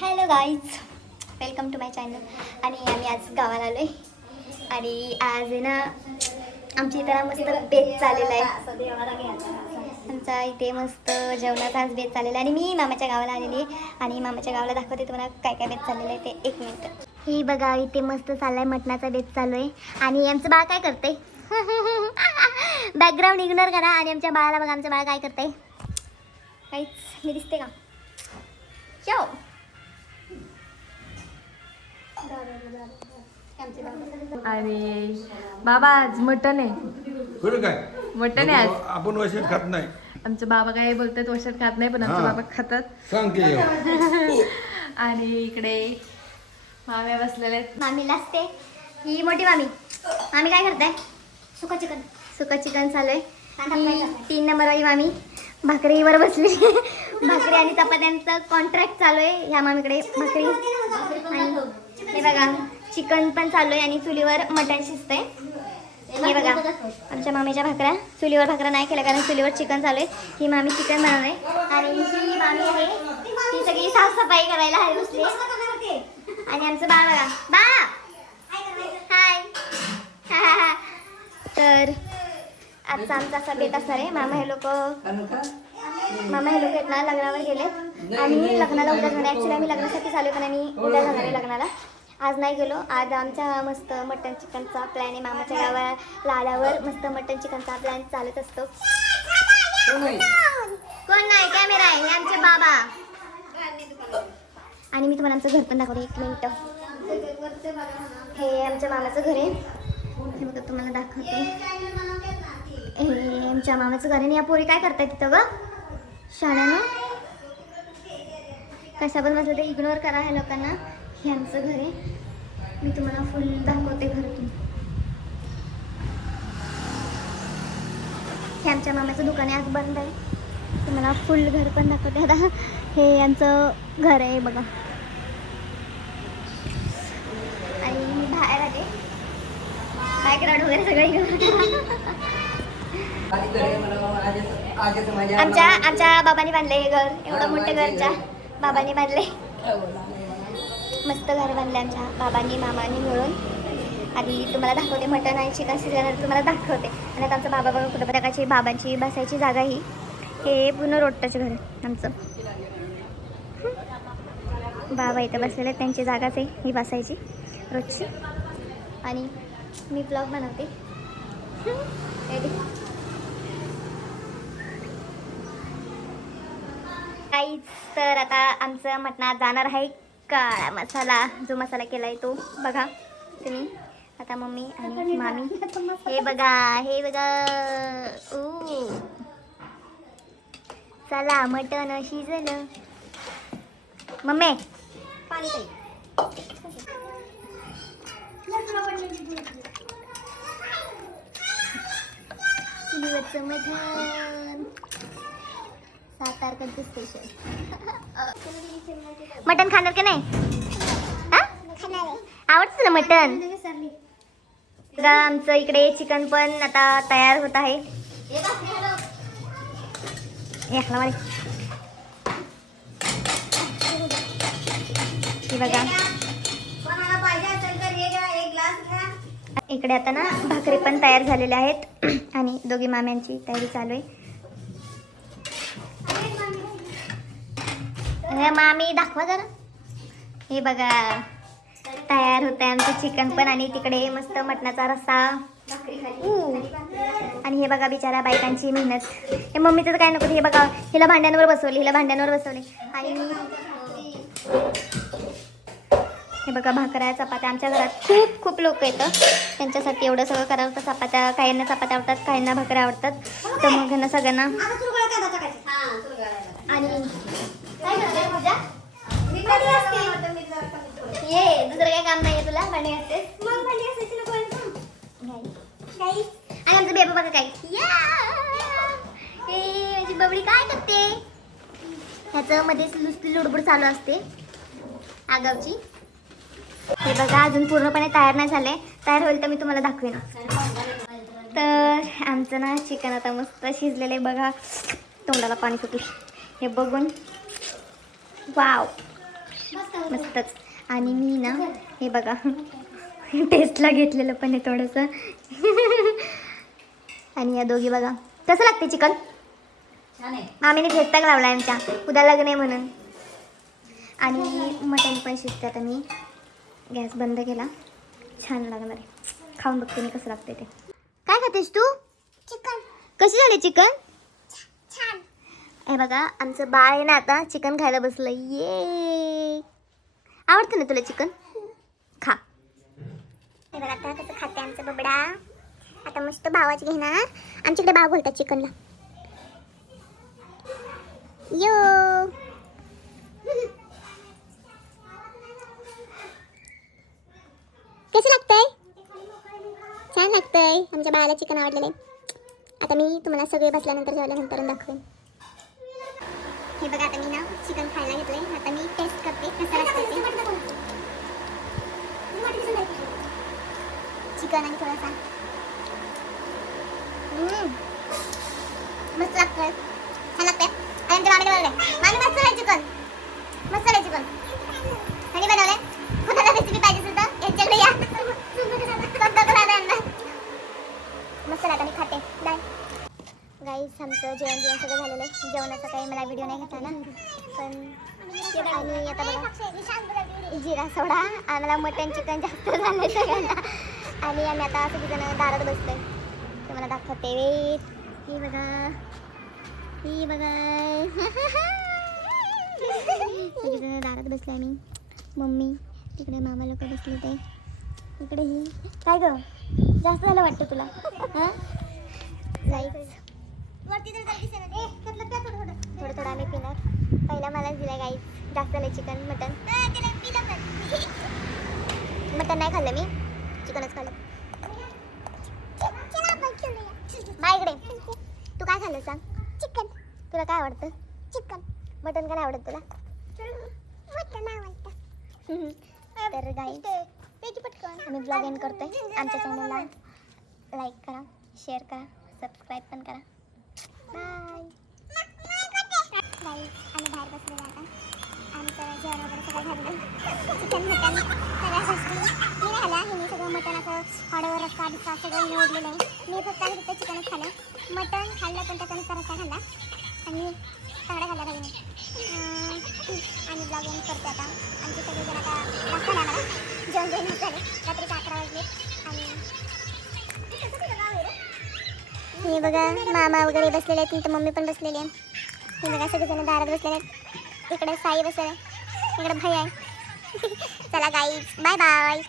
Hello guys, welcome to my channel. आणि आम्ही आज गावाला आलो आहे आणि आज आहे ना आमच्या इथं ना मस्त बेत चाललेला आहे. आमचा इथे मस्त जेवणाचा आज बेत चाललेला आहे आणि मी मामाच्या गावाला आलेली आहे आणि मामाच्या गावाला दाखवते तुम्हाला काय काय बेत चाललेलं आहे ते. 1 मिनिट. ही बघा इथे मस्त चाललाय मटणाचा बेत चालू आहे आणि आमचं बाळ काय करते बॅकग्राऊंड इग्नोर करा. आणि आमच्या बाळाला बघा, आमचं बाळ काय करते काहीच मी दिसते का? चो आणि बाबा आज मटन आहे. बरं काय मटन आहे आज. आपण वशात खात नाही. आमचे बाबा काय बोलतात वर्षात खात नाही, पण आमचे हा. बाबा खातात. सांग की आणि इकडे माम्या बसलेल्या आहेत. मामीला असते ही मोठी मामी. मामी काय करताय? सुका चिकन चालू आहे. 3 नंबरवाली मामी भाकरीवर बसली. भाकरी आणि चपात्यांचं कॉन्ट्रॅक्ट चालू आहे ह्या मामीकडे. भाकरी आणि हे बघा चिकन पण चालू आहे आणि चुलीवर मटण शिजतंय. हे बघा आमच्या मामीच्या भाकऱ्या. चुलीवर भाकऱ्या नाही केल्या कारण चुलीवर चिकन चालू आहे. ही मामी चिकन बनवलंय आणि ही मामी आहे ती सगळी साफसफाई करायला आहे बसली. आणि आमचं बाळ बघा, बाळा हाय. तर आजचा आमचा असा बेत असणार आहे. मामा हे लोक आहेत ना लग्नावर गेलेत आणि लग्नाला उद्या जाणार. ॲक्च्युली आम्ही लग्नासाठी चालू पण आम्ही उद्या जाणार आहे लग्नाला. आज नाही गेलो. आज आमचा मस्त मटन चिकनचा प्लॅन आहे. मामाच्या गावाला आल्यावर मस्त मटन चिकनचा प्लॅन चालत असतो. कोण नाही, कॅमेरा आहे. हे आमचे बाबा. आणि मी तुम्हाला आमचं घर पण दाखवते. 1 मिनिट. हे आमच्या मामाचं घर आहे. हे बघा तुम्हाला दाखवते. हे आमच्या मामाचं घर आहे. आणि या पोरी काय करताय तिथं ग शाळेनं? कशा पण बसलं ते इग्नोर करा ह्या लोकांना. हे आमचं घर आहे. मी तुम्हाला फुल दाखवते घरातून. हे आमच्या मामाचं दुकान आहे, आज बंद आहे. तुम्हाला फुल घर पण दाखवते आता. हे आमचं घर आहे बघा. आणि मी बाहेर आले. बॅकग्राऊंड वगैरे सगळं आमच्या बाबांनी बांधले हे घर. एवढं मोठं घरच्या बाबांनी बांधले. मस्त घर बांधले आमच्या बाबांनी मामांनी मिळून. आणि तुम्हाला दाखवते मटण आणि चिकन शिजल्यानंतर तुम्हाला दाखवते. आणि आता आमचं बाबा बघा कुठं प्रकारची बाबांची बसायची जागा ही. हे पूर्ण रोडटच घर आहे आमचं. बाबा इथं बसलेले, त्यांची जागाच आहे ही बसायची रोजची. आणि मी ब्लॉग बनवते. काहीच. तर आता आमचं मटणात जाणार आहे काळा मसाला. जो मसाला केलाय तो बघा तुम्ही. आता मम्मी आणि मामी हे बघा, हे बघा. चला मटण शिजलं. मम्मी पाणी काही चुलीवरचं मटण सातारकडचं स्पेशल. मटण खाणार का नाही? आवडतं तुला मटण? बघा आमचं इकडे चिकन पण आता तयार होत आहे. हे बघा इकडे आता ना भाकरी पण तयार झालेल्या आहेत आणि दोघी माम्यांची तयारी चालू आहे. मामी दाखवा जरा. हे बघा तयार होत आहे आमचं चिकन पण. आणि तिकडे मस्त मटणाचा रस्सा. आणि हे बघा बिचारा बायकांची मेहनत. हे मम्मीचं तर काय नको. हे बघा हिला भांड्यांवर बसवले. आणि हे बघा भाकऱ्या चपात्या. आमच्या घरात खूप खूप लोक येतं, त्यांच्यासाठी एवढं सगळं करावं लागतं. चपात्या काहींना चपात्या आवडतात, काहींना भाकऱ्या आवडतात. तर मग ह्यांना सगळ्यांना. आणि काय करते पूजा? ये दुसरं काही काम नाहीये तुला? भांडी घासतेस? आणि आमचं बेबा बघा काय. माझी बबडी काय करते? ह्याचं मध्येच नुसती लुडबुड चालू असते आगावची. हे बघा अजून पूर्णपणे तयार नाही झाले. तयार होईल तर मी तुम्हाला दाखवेन. तर आमचं ना चिकन आता मस्त शिजलेलं आहे बघा. तोंडाला पाणी सुटलं हे बघून. वाव मस्तच. आणि मी ना हे बघा टेस्टला घेतलेलं पण आहे थोडंसं. आणि या दोघी बघा कसं लागते चिकन. छान आहे. मामीने फेस पॅक लावला आमच्या उद्या लग्न आहे म्हणून. आणि मटण पण शिजते. आता मी गॅस बंद केला. छान लागणार आहे. खाऊन बघते मी कसं लागते ते. काय खातेस तू. चिकन. कशी झाली चिकन. छान. हे बघा आमचं बाळ आहे ना आता चिकन खायला बसलं. ये आवडतं ना तुला चिकन. खा. हे बघा आता कसं खाते आमचं बबडा. आता मस्त भावाची घेणार. आमच्याकडे भाव बोलतात चिकनला. यो कसं लागतंय. छान लागतंय. आमच्या बाळाला चिकन आवडलेलं आहे. आता मी तुम्हाला सगळे बसल्यानंतर जेवल्यानंतर दाखवेन. हे बघा आता मी ना चिकन खायला घेतलंय. आता मी टेस्ट करते कसं लागतंय ते. चिकन आणि थोडासा मस्त लागतंय. छान लागतंय. आणि आमच्या मामीने बनवलंय. मामी मस्त आहे चिकन. मस्त आहे चिकन. आणि बनवलंय. कोणाला रेसिपी पाहिजे सुद्धा यांच्याकडे या. मस्त लागतं. मी खाते. बाय गाईस. आमचं जेवण सगळं झालेलं आहे. जेवणाचा काही मला व्हिडिओ नाही घेतला ना पण. आणि आता बघा जिरा सोडा. आम्हाला मटन चिकन जास्त झालं सगळ्यांना. आणि आम्ही आता सगळीजण दारात बसतोय. ते मला दाखवते वेट. ही बघा ही बघा सगळीजण दारात बसले. आम्ही मम्मी तिकडे मामा लोक बसले. ते इकडे ही काय ग जास्त झालं वाटतं तुला. हां थोडं थोडं आम्ही पिणार. पहिला मलाच दिलं गाईस. जास्त झालं चिकन मटन. मटन नाही खाल्लं मी. चिकनच खाल्लं. बाय इकडे. तू काय खाल्लं सांग. चिकन. तुला काय आवडतं. चिकन. मटन काय आवडत तुला. मटन आवडतं. तर गाईस आम्ही ब्लॉग एंड करतोय. आमच्या चॅनलला लाईक करा, शेअर करा, सबस्क्राईब पण करा. बाय गाईस. आम्ही बाहेर बसलेलो आता. आम्ही तर जेवण वगैरे सगळं झालेलं. चिकन मटन सगळ्या गोष्टी मी नाही खाल्ल्या. हिने सगळं मटन असं हॉडवर रस्ता बिस्ता सगळं निवडलेलं आहे. मी फक्त फक्त चिकनच खाल्लं. मटन खाल्लं पण त्याच्यानुसार रस्ता खाल्ला. आणि तांबडा खाल्ला पाहिजे. आणि ब्लॉग एंड करते आता. आमचे सगळेजण आता रस्ता आला मला. जेवण झाले. रात्रीचे 11 वाजले. आणि हे बघा मामा वगैरे बसलेले आहेत. तर मम्मी पण बसलेली आहे. हे बघा सगळेजण दारात बसलेले आहेत. इकडे साई बसले. इकडे भैया आहे. चला गाईज बाय बाय.